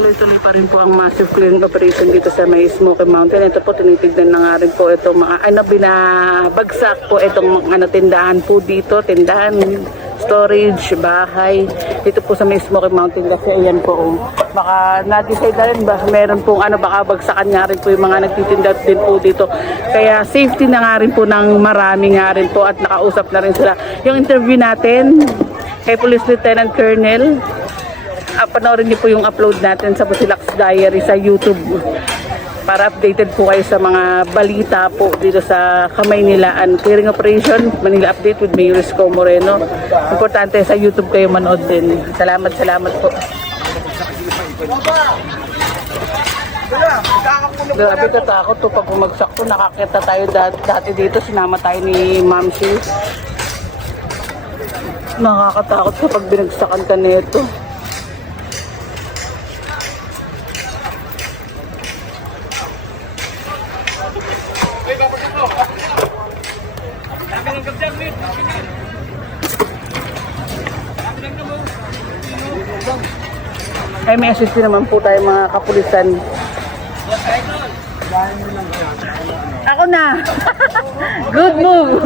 tuloy-tuloy pa rin po ang massive clearing operation dito sa may Smoky Mountain. Ito po, tinitignan na nga rin po itong mga, binabagsak po itong tindahan po dito, tindahan, storage, bahay. Dito po sa may Smoky Mountain kasi ayan po, baka na-decide na rin ba, meron pong baka bagsakan nga rin po yung mga nagtitinda din po dito. Kaya safety na nga rin po ng marami nga rin po at nakausap na rin sila. Yung interview natin kay Police Lieutenant Colonel, panoorin niyo po yung upload natin sa Busilak's Diary sa YouTube para updated po kayo sa mga balita po dito sa Kamaynilaan Clearing Operation Manila Update with Mayor Isko Moreno. Importante sa YouTube kayo manood din. Salamat po. Grabe katakot to pag bumagsak to. Nakakita tayo dati dito, sinama tayo ni Ma'am Shi. Nakakatakot kapag binagsakan ka nito. Ay, may assist naman po tayo mga kapulisan. Ako na! Good move!